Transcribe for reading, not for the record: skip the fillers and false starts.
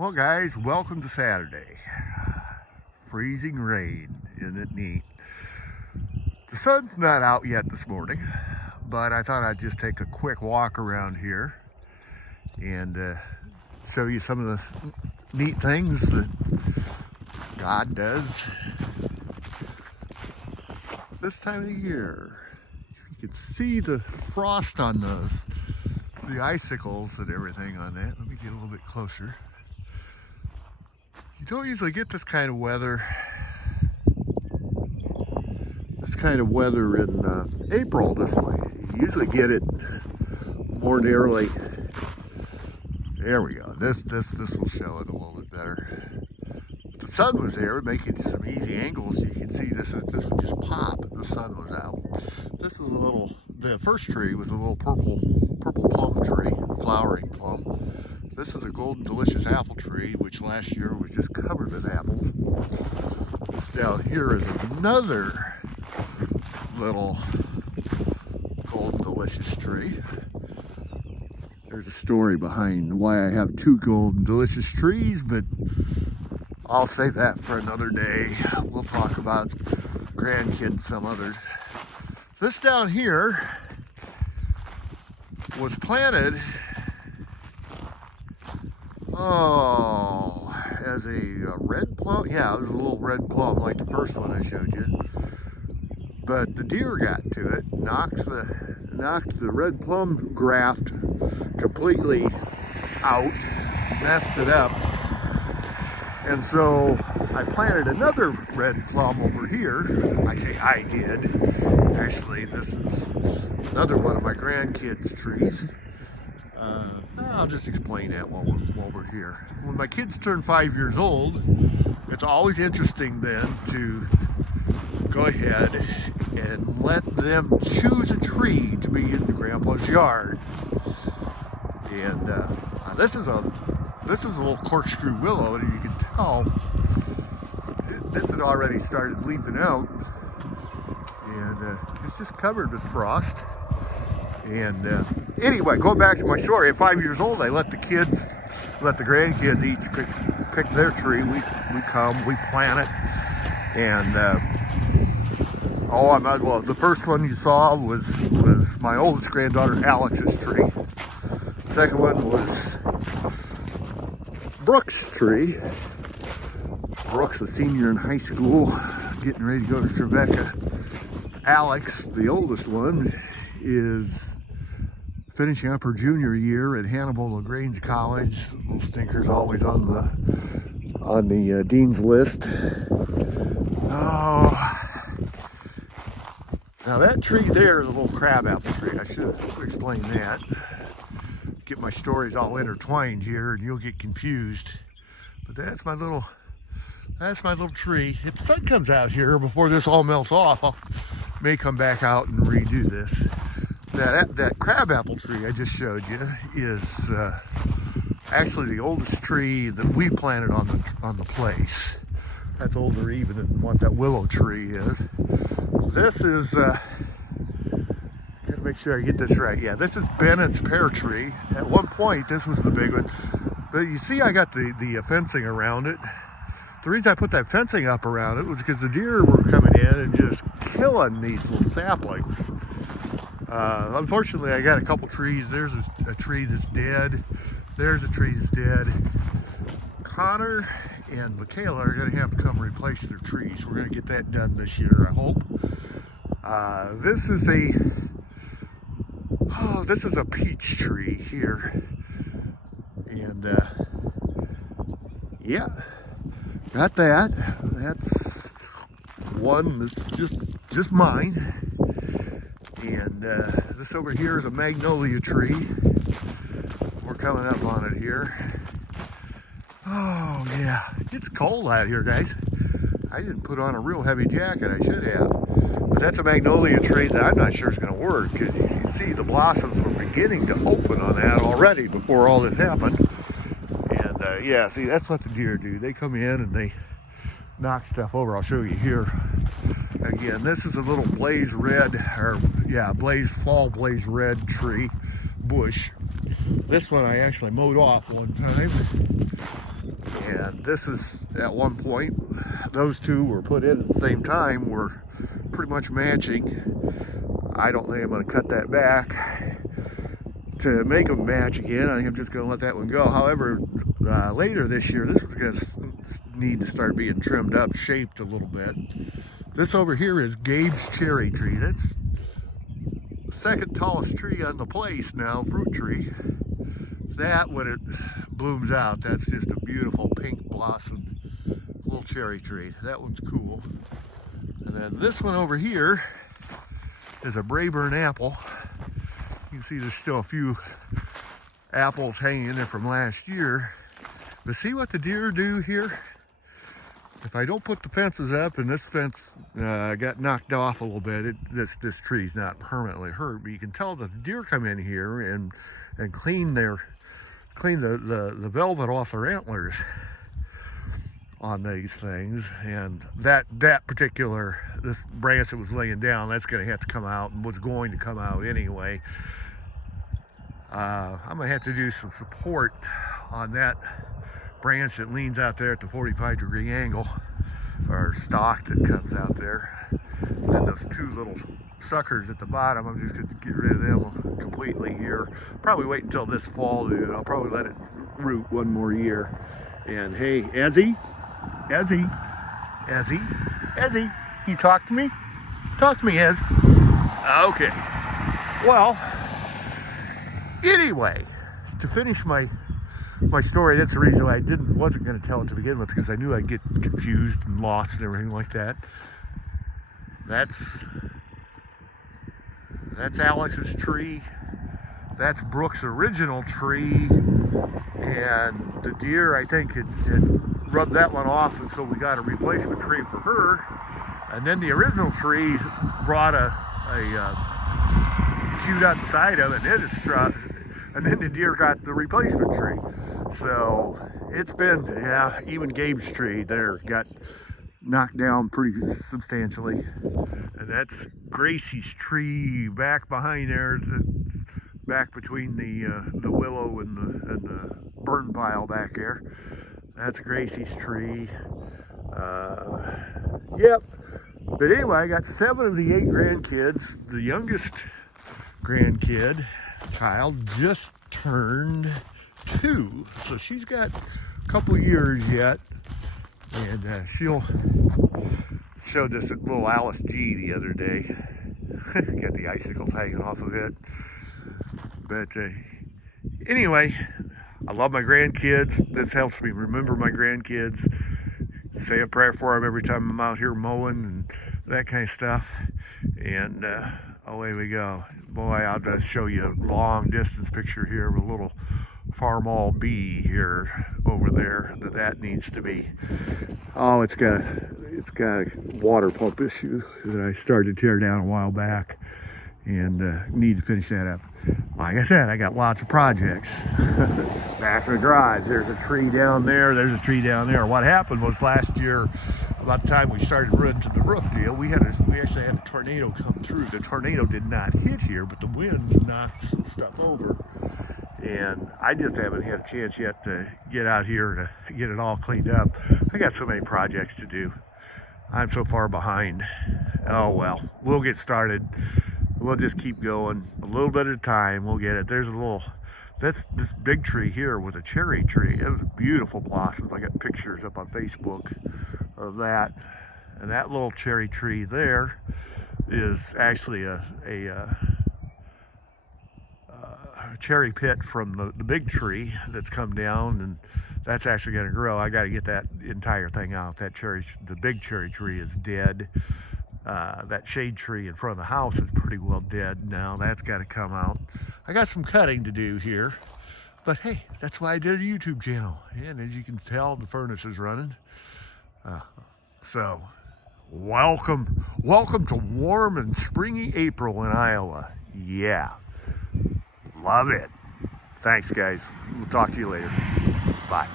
Well guys, welcome to Saturday. Freezing rain, isn't it neat? The sun's not out yet this morning, but I thought I'd just take a quick walk around here and show you some of the neat things that God does this time of the year. You can see the frost on the icicles and everything on that. Let me get a little bit closer. You don't usually get this kind of weather in April this way. You usually get it more nearly. There we go. This will show it a little bit better. If the sun was there, making some easy angles. You can see this would just pop if the sun was out. This is the first tree was a little purple plum tree, flowering plum. This is a golden delicious apple tree, which last year was just covered with apples. This down here is another little golden delicious tree. There's a story behind why I have two golden delicious trees, but I'll save that for another day. We'll talk about grandkids some other. This down here was planted as a red plum. Yeah, it was a little red plum like the first one I showed you. But the deer got to it, knocked the red plum graft completely out, messed it up. And so I planted another red plum over here. I say I did. Actually, this is another one of my grandkids' trees. I'll just explain that while we're here. When my kids turn 5 years old, it's always interesting then to go ahead and let them choose a tree to be in Grandpa's yard. And this is a little corkscrew willow, and you can tell this had already started leafing out, and it's just covered with frost. And anyway, going back to my story, at 5 years old, I let the grandkids each pick their tree. We plant it, and I might as well. The first one you saw was my oldest granddaughter Alex's tree. The second one was Brooks' tree. Brooks, a senior in high school, getting ready to go to Trevecca. Alex, the oldest one, is finishing up her junior year at Hannibal LaGrange College. Little stinker's always on the dean's list. Oh, now that tree there is a little crabapple tree. I should have explained that. Get my stories all intertwined here, and you'll get confused. But that's my little tree. If the sun comes out here before this all melts off, I may come back out and redo this. That crabapple tree I just showed you is actually the oldest tree that we planted on the place. That's older even than what that willow tree is. This is gotta make sure I get this right. Yeah, this is Bennett's pear tree. At one point, this was the big one, but you see, I got the fencing around it. The reason I put that fencing up around it was because the deer were coming in and just killing these little saplings. Unfortunately, I got a couple trees. There's a tree that's dead. There's a tree that's dead. Connor and Michaela are going to have to come replace their trees. We're going to get that done this year, I hope. This is a peach tree here. And yeah, got that. That's one that's just mine. And this over here is a magnolia tree. We're coming up on it here. Oh yeah, it's cold out here, guys. I didn't put on a real heavy jacket. I should have. But that's a magnolia tree that I'm not sure is going to work, because you can see the blossoms were beginning to open on that already before all this happened. And yeah, see, that's what the deer do. They come in and they knock stuff over. I'll show you here. Again, this is a little blaze red, fall blaze red tree bush. This one I actually mowed off one time. And this is, at one point, those two were put in at the same time, were pretty much matching. I don't think I'm going to cut that back to make them match again. I think I'm just going to let that one go. However, later this year, this is going to need to start being trimmed up, shaped a little bit. This over here is Gabe's cherry tree. That's the second tallest tree on the place now, fruit tree. That, when it blooms out, that's just a beautiful pink blossomed little cherry tree. That one's cool. And then this one over here is a Brayburn apple. You can see there's still a few apples hanging in there from last year. But see what the deer do here? If I don't put the fences up, and this fence got knocked off a little bit, this tree's not permanently hurt, but you can tell that the deer come in here and clean the velvet off their antlers on these things. And that particular, this branch that was laying down, that's going to have to come out, and was going to come out anyway. I'm going to have to do some support on that branch that leans out there at the 45-degree angle, or stalk that comes out there. And then those two little suckers at the bottom, I'm just going to get rid of them completely here. Probably wait until this fall, dude. I'll probably let it root one more year. And hey, Ezzy, can you talk to me? Talk to me, Ez. Okay. Well, anyway, to finish my story, that's the reason why I wasn't going to tell it to begin with, because I knew I'd get confused and lost and everything like that. That's Alex's tree. That's Brooke's original tree, and the deer, I think, had rubbed that one off, and so we got a replacement tree for her. And then the original tree brought a shoot out the side of it, and it is struck. And then the deer got the replacement tree. So it's been, yeah, even Gabe's tree there got knocked down pretty substantially. And that's Gracie's tree back behind there, back between the willow and the burn pile back there. That's Gracie's tree. Yep. But anyway, I got 7 of the 8 grandkids. The youngest grandkid child just turned 2, so she's got a couple years yet, and she'll showed this at little Alice G the other day. Got the icicles hanging off of it. But anyway, I love my grandkids. This helps me remember my grandkids. Say a prayer for them every time I'm out here mowing and that kind of stuff. And away we go. Boy, I'll just show you a long distance picture here of a little farmall bee here over there that needs to be. Oh, it's got a water pump issue that I started to tear down a while back, and need to finish that up. Like I said, I got lots of projects. Back in the garage, there's a tree down there, there's a tree down there. What happened was last year, about the time we started running to the roof deal, we actually had a tornado come through. The tornado did not hit here, but the winds knocked some stuff over. And I just haven't had a chance yet to get out here to get it all cleaned up. I got so many projects to do. I'm so far behind. Oh well, we'll get started. We'll just keep going a little bit at a time. We'll get it. There's a little, this big tree here was a cherry tree. It was a beautiful blossom. I got pictures up on Facebook of that. And that little cherry tree there is actually a cherry pit from the big tree that's come down, and that's actually going to grow. I got to get that entire thing out. The big cherry tree is dead. That shade tree in front of the house is pretty well dead now. That's got to come out. I got some cutting to do here, but hey, that's why I did a YouTube channel. And as you can tell, the furnace is running. So welcome to warm and springy April in Iowa. Yeah, love it. Thanks guys. We'll talk to you later. Bye.